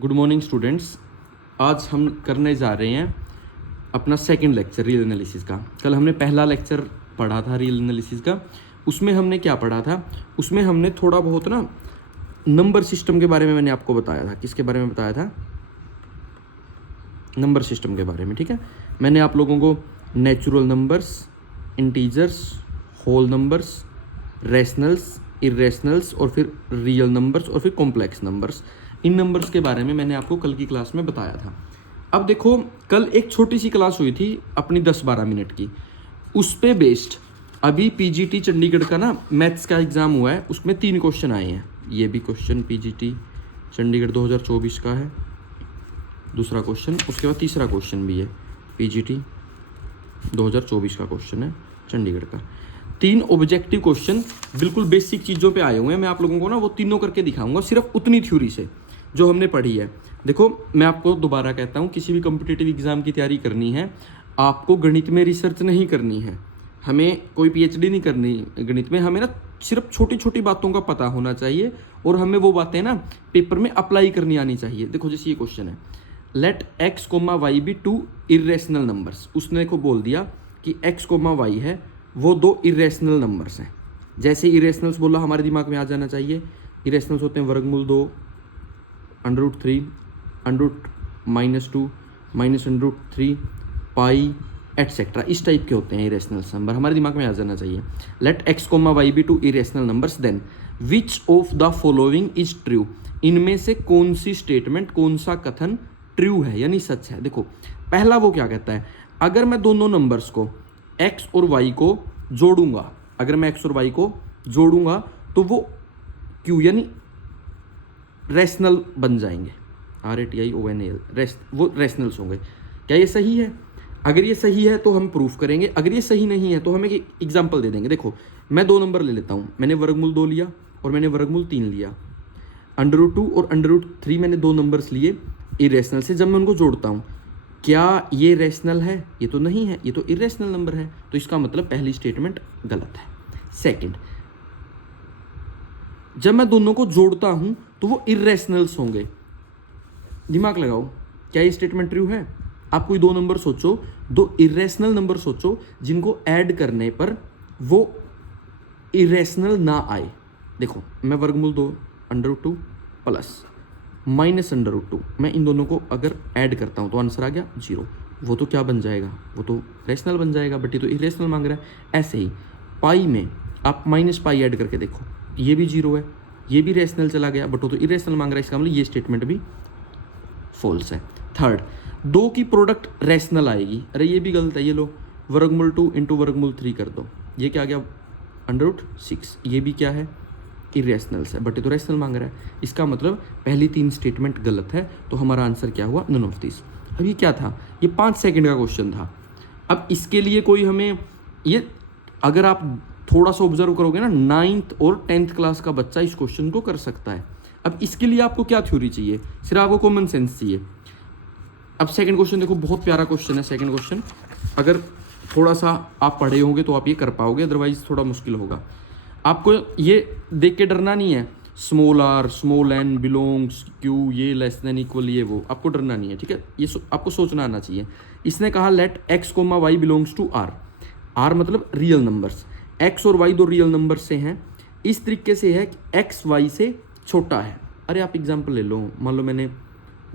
Good morning students. आज हम करने जा रहे हैं अपना सेकंड लेक्चर रियल एनालिसिस का। कल हमने पहला लेक्चर पढ़ा था रियल एनालिसिस का। उसमें हमने क्या पढ़ा था? उसमें हमने थोड़ा बहुत ना नंबर सिस्टम के बारे में मैंने आपको बताया था। किसके बारे में बताया था? नंबर सिस्टम के बारे में। ठीक है, मैंने आप लोगों को natural numbers, integers, whole numbers, rationals, irrationals और फिर रियल नंबर्स और फिर कॉम्प्लेक्स नंबर्स, इन नंबर्स के बारे में मैंने आपको कल की क्लास में बताया था। अब देखो, कल एक छोटी सी क्लास हुई थी अपनी 10-12 मिनट की, उस पे बेस्ड अभी पीजीटी चंडीगढ़ का ना मैथ्स का एग्ज़ाम हुआ है। उसमें 3 क्वेश्चन आए हैं। ये भी क्वेश्चन पीजीटी चंडीगढ़ 2024 का है, दूसरा क्वेश्चन। उसके बाद तीसरा क्वेश्चन भी है, पीजीटी 2024 का क्वेश्चन है चंडीगढ़ का। 3 ऑब्जेक्टिव क्वेश्चन बिल्कुल बेसिक चीज़ों पे आए हुए हैं। मैं आप लोगों को ना वो तीनों करके दिखाऊंगा, सिर्फ उतनी थ्योरी से जो हमने पढ़ी है। देखो, मैं आपको दोबारा कहता हूँ, किसी भी कॉम्पिटिटिव एग्जाम की तैयारी करनी है, आपको गणित में रिसर्च नहीं करनी है, हमें कोई पीएचडी नहीं करनी गणित में। हमें ना सिर्फ छोटी छोटी बातों का पता होना चाहिए और हमें वो बातें ना पेपर में अप्लाई करनी आनी चाहिए। देखो, जैसे ये क्वेश्चन है, let x comma y be 2 irrational numbers. उसने देखो बोल दिया कि एक्स कोमा वाई है, वो 2 इरेशनल नंबर्स हैं। जैसे इरेशनल्स बोला, हमारे दिमाग में आ जाना चाहिए। इरेशनल्स होते हैं वर्गमूल 2, √3, √-2, -√3, पाई एटसेट्रा, इस टाइप के होते हैं इरेशनल नंबर। हमारे दिमाग में आ जाना चाहिए। Let x comma y be 2 irrational numbers, then which of the following is true. इनमें से कौन सी स्टेटमेंट, कौन सा कथन ट्रू है यानी सच है। देखो, पहला वो क्या कहता है, अगर मैं दोनों नंबर्स को x और y को जोड़ूंगा, अगर मैं x और y को जोड़ूंगा तो वो q यानी रैशनल बन जाएंगे, RATIONAL, वो रैशनल्स होंगे। क्या ये सही है? अगर ये सही है तो हम प्रूफ करेंगे, अगर ये सही नहीं है तो हम एक एग्जाम्पल दे देंगे। देखो, मैं 2 नंबर ले लेता हूँ। मैंने वर्गमूल 2 लिया और मैंने वर्गमूल 3 लिया। √2 और √3 मैंने 2 नंबर्स लिए इरेशनल से। जब मैं उनको जोड़ता हूँ, क्या ये रैशनल है? ये तो नहीं है, ये तो इरेशनल नंबर है। तो इसका मतलब पहली स्टेटमेंट गलत है। सेकंड, जब मैं दोनों को जोड़ता हूं तो वो इरेशनल्स होंगे। दिमाग लगाओ, क्या ये स्टेटमेंट ट्रू है? आप कोई 2 नंबर सोचो, 2 इरेशनल नंबर सोचो जिनको ऐड करने पर वो इरेशनल ना आए। देखो, मैं वर्गमूल 2 √2 प्लस -√2, मैं इन दोनों को अगर ऐड करता हूं तो आंसर आ गया 0। वो तो क्या बन जाएगा? वो तो रैशनल बन जाएगा, बट ये तो इरेशनल मांग रहा है। ऐसे ही पाई में आप -पाई ऐड करके देखो, ये भी 0 है, ये भी रैशनल चला गया, बट वो तो इरेशनल मांग रहा है। इसका मतलब ये स्टेटमेंट भी फॉल्स है। थर्ड, 2 की प्रोडक्ट रैशनल आएगी। अरे ये भी गलत है। ये लो, वर्गमूल 2 इंटू वर्गमूल 3 कर दो, ये क्या आ गया? √6। ये भी क्या है? इरेशनल्स है, बट ये तो रैशनल मांग रहा है। इसका मतलब पहली 3 स्टेटमेंट गलत है। तो हमारा आंसर क्या हुआ? None of this. अब ये क्या था? ये 5 सेकंड का क्वेश्चन था। अब इसके लिए कोई हमें, ये अगर आप थोड़ा सा ऑब्जर्व करोगे ना, 9th और 10th क्लास का बच्चा इस क्वेश्चन को कर सकता है। अब इसके लिए आपको क्या थ्योरी चाहिए? सिर्फ आपको कॉमन सेंस चाहिए। अब सेकंड क्वेश्चन देखो, बहुत प्यारा क्वेश्चन है सेकंड क्वेश्चन। अगर थोड़ा सा आप पढ़े होंगे तो आप ये कर पाओगे, अदरवाइज थोड़ा मुश्किल होगा। आपको ये देख के डरना नहीं है, small r, small n, belongs q, ये लेस देन इक्वल, ये वो, आपको डरना नहीं है। ठीक है, ये आपको सोचना आना चाहिए। इसने कहा लेट x comma y belongs to r। r मतलब रियल नंबर्स, x और y 2 रियल नंबर्स से हैं। इस तरीके से है कि x y से छोटा है। अरे आप एग्जाम्पल ले लो, मान लो मैंने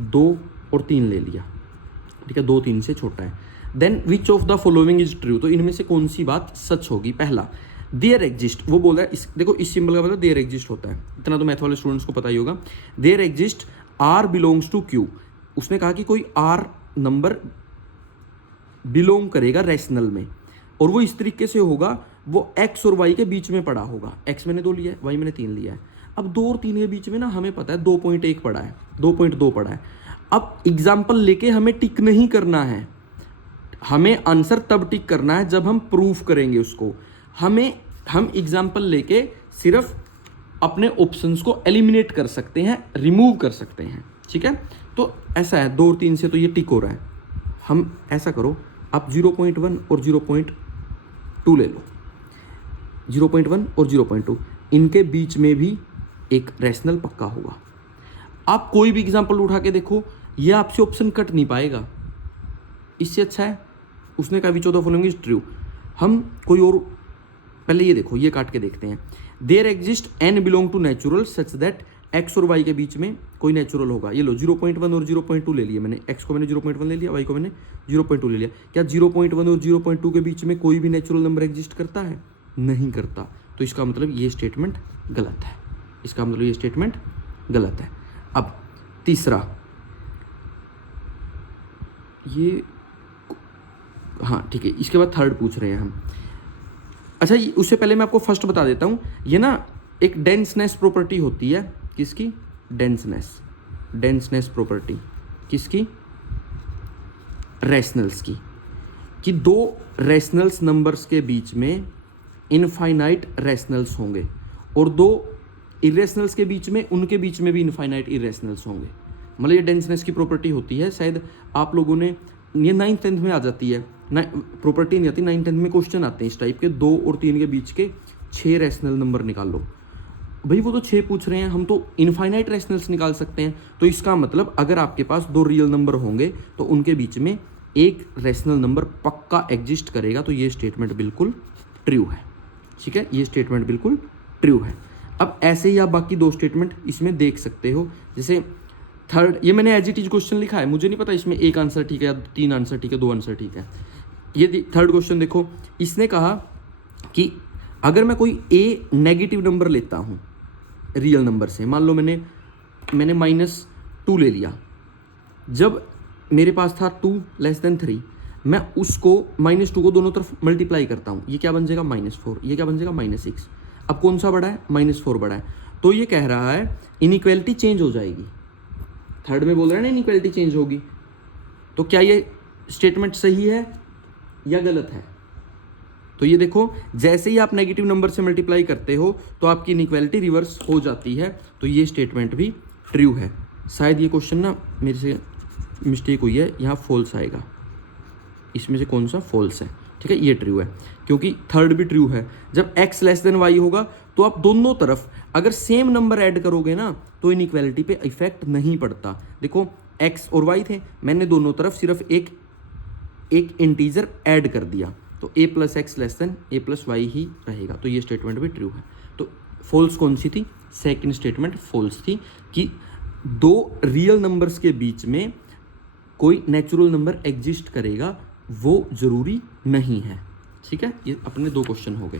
2 और 3 ले लिया, ठीक है, 2 3 से छोटा है। Then which of the following is true. तो इनमें से कौन सी बात सच होगी? पहला, देयर एग्जिस्ट, वो बोल रहा है देखो, इस सिंबल का मतलब देयर एग्जिस्ट होता है, इतना तो मैथ वाले स्टूडेंट्स को पता ही होगा। There exist r belongs to q। उसने कहा कि कोई r नंबर बिलोंग करेगा रैशनल में, और वो इस तरीके से होगा, वो x और y के बीच में पड़ा होगा। x मैंने 2 लिया है, y मैंने 3 लिया है। अब 2 और 3 के बीच में ना हमें पता है 2.1 पड़ा है, 2.2 पड़ा है। अब एग्जाम्पल लेके हमें टिक नहीं करना है, हमें आंसर तब टिक करना है जब हम प्रूफ करेंगे उसको। हम एग्जाम्पल लेके सिर्फ अपने ऑप्शंस को एलिमिनेट कर सकते हैं, रिमूव कर सकते हैं। ठीक है, तो ऐसा है, 2 और 3 से तो ये टिक हो रहा है। हम ऐसा करो, आप 0.1 और 0.2 ले लो, 0.1 और 0.2, इनके बीच में भी एक रैशनल पक्का होगा। आप कोई भी एग्जाम्पल उठा के देखो, ये आपसे ऑप्शन कट नहीं पाएगा। इससे अच्छा है उसने कहा विच of the following is true. हम कोई और पहले ये देखो, ये काट के देखते हैं। There exist n belong to natural such that x और वाई के बीच में कोई नेचुरल होगा। ये लो 0.1 और 0.2 ले लिए मैंने, एक्स को मैंने 0.1 ले लिया, वाई को मैंने 0.2 ले लिया। क्या 0.1 और 0.2 के बीच में कोई भी नेचुरल नंबर एग्जिस्ट करता है? नहीं करता। तो इसका मतलब ये स्टेटमेंट गलत है, इसका मतलब ये स्टेटमेंट गलत है। अब तीसरा, ये हाँ ठीक है, इसके बाद थर्ड पूछ रहे हैं हम। अच्छा, उससे पहले मैं आपको फर्स्ट बता देता हूँ, ये ना एक डेंसनेस प्रॉपर्टी होती है। किसकी? डेंसनेस प्रॉपर्टी किसकी? रैशनल्स की। कि दो रैशनल्स नंबर्स के बीच में इनफाइनाइट रैशनल्स होंगे और दो इरेशनल्स के बीच में, उनके बीच में भी इनफाइनाइट इरेशनल्स होंगे। मतलब ये डेंसनेस की प्रॉपर्टी होती है। शायद आप लोगों ने ये 9th-10th में आ जाती है, प्रॉपर्टी नहीं आती, 9th-10th में क्वेश्चन आते हैं इस टाइप के, 2 और 3 के बीच के 6 रैशनल नंबर निकालो। भाई वो तो 6 पूछ रहे हैं, हम तो इनफाइनाइट रैशनल्स निकाल सकते हैं। तो इसका मतलब अगर आपके पास 2 रियल नंबर होंगे तो उनके बीच में एक रैशनल नंबर पक्का एग्जिस्ट करेगा। तो ये स्टेटमेंट बिल्कुल ट्रू है। ठीक है, ये स्टेटमेंट बिल्कुल ट्रू है। अब ऐसे ही आप बाकी 2 स्टेटमेंट इसमें देख सकते हो। जैसे थर्ड, ये मैंने एज इट इज क्वेश्चन लिखा है, मुझे नहीं पता इसमें 1 आंसर ठीक है या 3 आंसर ठीक है, 2 आंसर ठीक है। ये थर्ड क्वेश्चन देखो, इसने कहा कि अगर मैं कोई ए नेगेटिव नंबर लेता हूँ रियल नंबर से, मान लो मैंने -2 ले लिया, जब मेरे पास था 2 < 3, मैं उसको -2 को दोनों तरफ मल्टीप्लाई करता हूँ, ये क्या बन जाएगा -4, ये क्या बन जाएगा -6। अब कौन सा बड़ा है? -4 बड़ा है। तो ये कह रहा है इनइक्वालिटी चेंज हो जाएगी। थर्ड में बोल रहा है ना इनइक्वालिटी चेंज होगी। तो क्या ये स्टेटमेंट सही है या गलत है? तो ये देखो, जैसे ही आप नेगेटिव नंबर से मल्टीप्लाई करते हो तो आपकी इनइक्वालिटी रिवर्स हो जाती है। तो ये स्टेटमेंट भी ट्रू है। शायद ये क्वेश्चन ना मेरे से मिस्टेक हुई है, यहाँ फॉल्स आएगा। इसमें से कौन सा फॉल्स है? ठीक है, ये ट्रू है क्योंकि थर्ड भी ट्रू है। जब x < y होगा तो आप दोनों तरफ अगर सेम नंबर ऐड करोगे ना तो इनइक्वालिटी पे इफेक्ट नहीं पड़ता। देखो x और y थे, मैंने दोनों तरफ सिर्फ एक इंटीजर ऐड कर दिया, तो a + x < a + y ही रहेगा। तो ये स्टेटमेंट भी ट्रू है। तो फॉल्स कौन सी थी? सेकंड स्टेटमेंट फॉल्स थी कि 2 रियल नंबर्स के बीच में कोई नेचुरल नंबर एग्जिस्ट करेगा, वो जरूरी नहीं है। ठीक है, ये अपने 2 क्वेश्चन हो गए।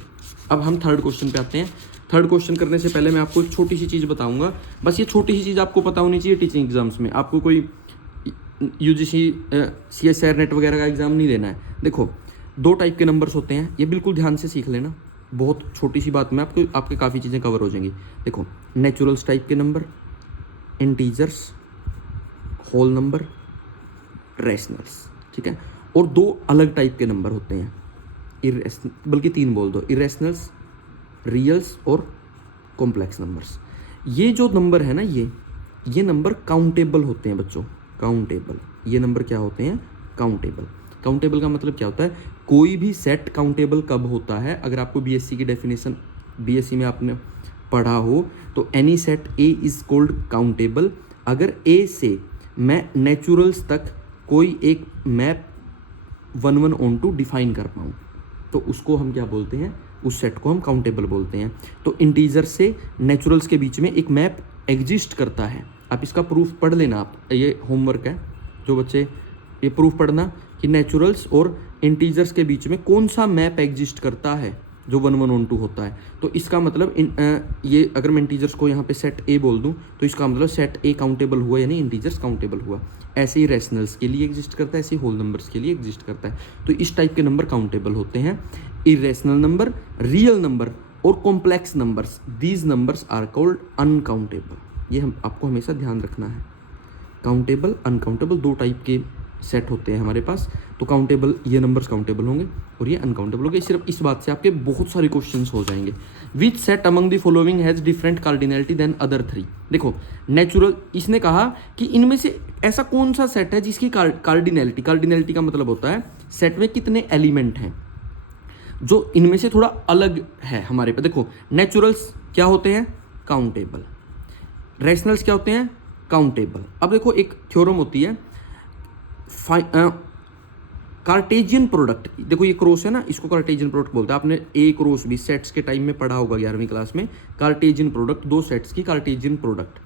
अब हम थर्ड क्वेश्चन पे आते हैं। थर्ड क्वेश्चन करने से पहले मैं आपको एक छोटी सी चीज़ बताऊंगा। बस ये छोटी सी चीज़ आपको पता होनी चाहिए। टीचिंग एग्जाम्स में आपको कोई UGC CSIR नेट वगैरह का एग्जाम नहीं देना है। देखो 2 टाइप के नंबर्स होते हैं, ये बिल्कुल ध्यान से सीख लेना। बहुत छोटी सी बात में आपके काफ़ी चीज़ें कवर हो जाएंगी। देखो नेचुरल्स टाइप के number, integers, whole number, rationals. ठीक है, और 2 अलग टाइप के नंबर होते हैं, बल्कि 3 बोल दो, इरेशनल्स, रियल्स और कॉम्प्लेक्स नंबर्स। ये जो नंबर है ना, ये नंबर काउंटेबल होते हैं बच्चों। काउंटेबल, ये नंबर क्या होते हैं? काउंटेबल। काउंटेबल का मतलब क्या होता है? कोई भी सेट काउंटेबल कब होता है? अगर आपको BSc की डेफिनेशन, BSc में आपने पढ़ा हो तो any set A is called countable. अगर A से मैं नेचुरल्स तक कोई एक मैप 1 ऑन टू डिफाइन कर पाऊँ तो उसको हम क्या बोलते हैं? उस सेट को हम काउंटेबल बोलते हैं। तो इंटीजर से नेचुरल्स के बीच में एक मैप एग्जिस्ट करता है। आप इसका प्रूफ पढ़ लेना, आप ये होमवर्क है जो बच्चे, ये प्रूफ पढ़ना कि नेचुरल्स और इंटीजर्स के बीच में कौन सा मैप एग्जिस्ट करता है जो 1 ऑन टू होता है। तो इसका मतलब ये अगर मैं इंटीजर्स को यहाँ पे सेट A बोल दूँ तो इसका मतलब सेट A काउंटेबल हुआ, यानी इंटीजर्स काउंटेबल हुआ। ऐसे ही रैशनल्स के लिए एग्जिस्ट करता है, ऐसे ही होल नंबर्स के लिए एग्जिस्ट करता है। तो इस टाइप के नंबर काउंटेबल होते हैं। इरेशनल नंबर, रियल नंबर और complex numbers, these numbers are called uncountable. ये हम आपको हमेशा ध्यान रखना है। काउंटेबल, अनकाउंटेबल 2 टाइप के सेट होते हैं हमारे पास। तो काउंटेबल, ये नंबर्स काउंटेबल होंगे और ये अनकाउंटेबल होंगे। सिर्फ इस बात से आपके बहुत सारे क्वेश्चंस हो जाएंगे। Which set among the following has different cardinality then other 3? देखो नेचुरल, इसने कहा कि इनमें से ऐसा कौन सा सेट है जिसकी कार्डिनलिटी, कार्डिनलिटी का मतलब होता है सेट में कितने एलिमेंट हैं, जो इनमें से थोड़ा अलग है हमारे पे। देखो नेचुरल्स क्या होते हैं? काउंटेबल। रैशनल्स क्या होते हैं? काउंटेबल। अब देखो एक थ्योरम होती है कार्टेजियन प्रोडक्ट। देखो ये क्रॉस है ना, इसको कार्टेजियन प्रोडक्ट बोलते हैं। आपने ए क्रॉस बी सेट्स के टाइम में पढ़ा होगा 11वीं क्लास में। कार्टेजियन प्रोडक्ट, दो सेट्स की Cartesian product.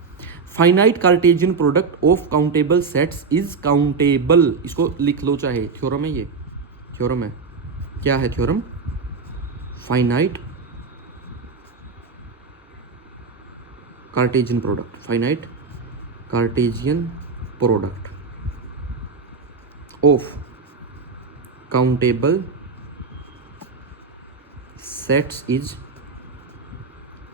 Finite Cartesian product of countable sets is countable. इसको लिख लो चाहे, थ्योरम है ये, थ्योरम है। क्या है theorem? Finite Cartesian product, finite Cartesian product of countable sets is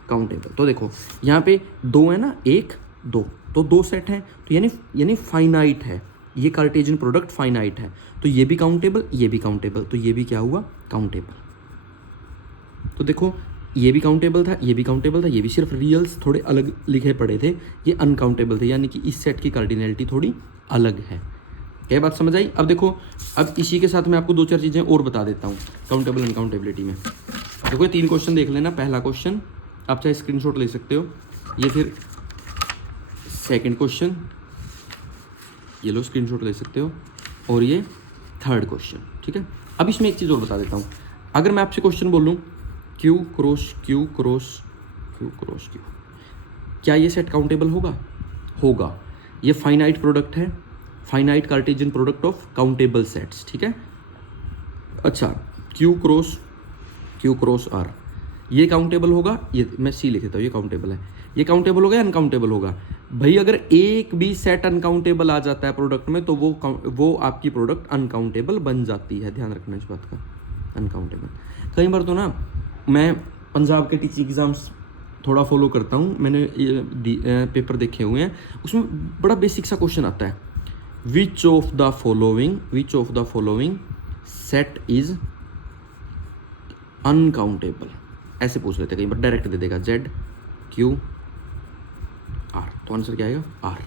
countable. तो देखो यहाँ पे दो है ना, एक दो, तो दो सेट हैं, तो यानी फाइनाइट है ये कार्टेजियन प्रोडक्ट, फाइनाइट है, तो ये भी काउंटेबल, ये भी काउंटेबल, तो ये भी क्या हुआ? काउंटेबल। तो देखो ये भी काउंटेबल था, ये भी काउंटेबल था, ये भी सिर्फ रियल्स थोड़े अलग लिखे पड़े थे, ये अनकाउंटेबल थे, यानी कि इस सेट की कार्डिनैलिटी थोड़ी अलग है। क्या बात समझ आई? अब देखो, अब इसी के साथ मैं आपको दो चार चीज़ें और बता देता हूँ काउंटेबल अनकाउंटेबिलिटी में। देखो 3 क्वेश्चन देख लेना। पहला क्वेश्चन आप चाहे स्क्रीनशॉट ले सकते हो, ये फिर सेकंड क्वेश्चन, ये लो स्क्रीनशॉट ले सकते हो, और ये थर्ड क्वेश्चन, ठीक है। अब इसमें एक चीज़ और बता देता हूँ। अगर मैं आपसे क्वेश्चन बोलूँ Q cross Q cross Q cross Q, क्या ये सेट काउंटेबल होगा? होगा। ये फाइनाइट प्रोडक्ट है, finite Cartesian product of countable sets, ठीक है। अच्छा, क्यू क्रॉस आर, ये काउंटेबल होगा? ये मैं सी लिख देता हूँ, ये काउंटेबल है। ये काउंटेबल होगा या अनकाउंटेबल होगा? भाई अगर एक भी सेट अनकाउंटेबल आ जाता है प्रोडक्ट में, तो वो आपकी प्रोडक्ट अनकाउंटेबल बन जाती है। ध्यान रखना इस बात का, अनकाउंटेबल। कई बार तो ना मैं पंजाब के टीचिंग एग्जाम्स थोड़ा फॉलो करता हूँ, मैंने ये पेपर देखे हुए हैं, उसमें बड़ा बेसिक सा क्वेश्चन आता है, which of the following set is uncountable, ऐसे पूछ लेते हैं। कई बार डायरेक्ट दे देगा जेड क्यू आर, तो आंसर क्या आएगा? आर।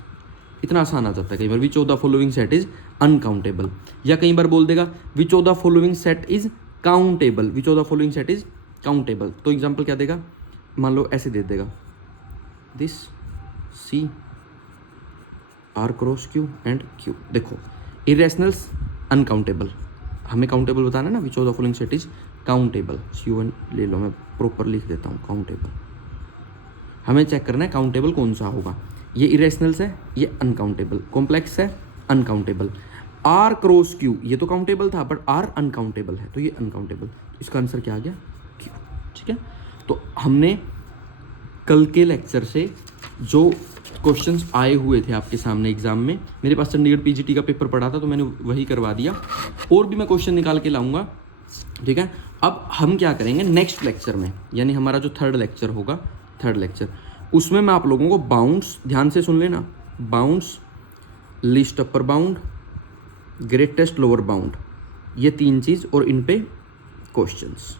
इतना आसान आ जाता है कई बार, which of the following set is uncountable. या कई बार बोल देगा which of the following set is countable, which of the following set is countable. तो एग्जाम्पल क्या देगा? मान लो ऐसे दे देगा, this C R cross Q and Q. देखो इरेशनल्स अनकाउंटेबल, हमें काउंटेबल बताना ना, which of the following set is countable. C1 ले लो, मैं प्रॉपर लिख देता हूँ, काउंटेबल। हमें चेक करना है काउंटेबल कौन सा होगा। ये इरेशनल्स है, ये अनकाउंटेबल, कॉम्प्लेक्स है, अनकाउंटेबल। आर क्रॉस क्यू, ये तो काउंटेबल था, बट आर अनकाउंटेबल है, तो ये अनकाउंटेबल। इसका आंसर क्या आ गया? क्यू, ठीक है। तो हमने कल के लेक्चर से जो क्वेश्चंस आए हुए थे आपके सामने एग्जाम में, मेरे पास चंडीगढ़ PGT का पेपर पड़ा था, तो मैंने वही करवा दिया, और भी मैं क्वेश्चन निकाल के लाऊंगा, ठीक है। अब हम क्या करेंगे नेक्स्ट लेक्चर में, यानी हमारा जो थर्ड लेक्चर होगा, थर्ड लेक्चर, उसमें मैं आप लोगों को बाउंड्स, ध्यान से सुन लेना, bounds, least upper bound, greatest lower bound, ये 3 चीज़ और इन पे क्वेश्चंस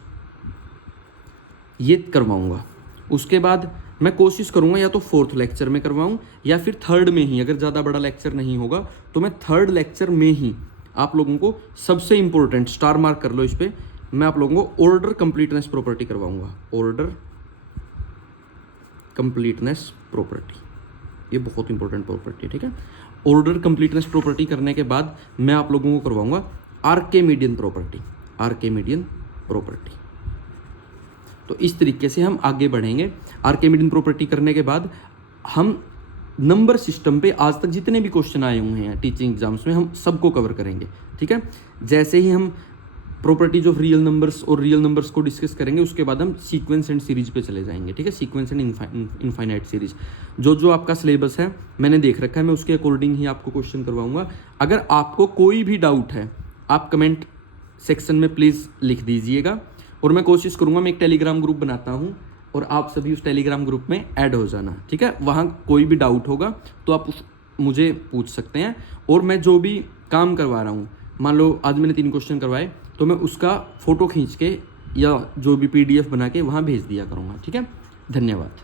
ये करवाऊंगा। उसके बाद मैं कोशिश करूंगा या तो 4th लेक्चर में करवाऊं या फिर 3rd में ही, अगर ज़्यादा बड़ा लेक्चर नहीं होगा तो मैं 3rd लेक्चर में ही आप लोगों को सबसे इंपॉर्टेंट, स्टार मार्क कर लो इस पर, मैं आप लोगों को ऑर्डर कंप्लीटनेस प्रॉपर्टी करवाऊंगा। ऑर्डर कंप्लीटनेस प्रॉपर्टी, ये बहुत इंपॉर्टेंट प्रॉपर्टी, ठीक है। ऑर्डर कंप्लीटनेस प्रॉपर्टी करने के बाद मैं आप लोगों को करवाऊंगा आर्किमिडियन प्रॉपर्टी, आर्किमिडियन प्रॉपर्टी। तो इस तरीके से हम आगे बढ़ेंगे। आर्किमिडियन प्रॉपर्टी करने के बाद हम नंबर सिस्टम पे आज तक जितने भी क्वेश्चन आए हुए हैं टीचिंग एग्जाम्स में, हम सबको कवर करेंगे, ठीक है। जैसे ही हम प्रॉपर्टीज ऑफ रियल नंबर्स और रियल नंबर्स को डिस्कस करेंगे, उसके बाद हम सीक्वेंस एंड सीरीज पे चले जाएंगे, ठीक है। सीक्वेंस एंड इनफाइनाइट सीरीज, जो आपका सिलेबस है मैंने देख रखा है, मैं उसके अकॉर्डिंग ही आपको क्वेश्चन करवाऊंगा। अगर आपको कोई भी डाउट है, आप कमेंट सेक्शन में प्लीज़ लिख दीजिएगा, और मैं कोशिश करूंगा, मैं एक टेलीग्राम ग्रुप बनाता हूं और आप सभी उस टेलीग्राम ग्रुप में ऐड हो जाना, ठीक है। वहां कोई भी डाउट होगा तो आप मुझे पूछ सकते हैं, और मैं जो भी काम करवा रहा हूं, मान लो आज मैंने 3 क्वेश्चन करवाए, तो मैं उसका फ़ोटो खींच के या जो भी PDF बना के वहाँ भेज दिया करूँगा, ठीक है। धन्यवाद।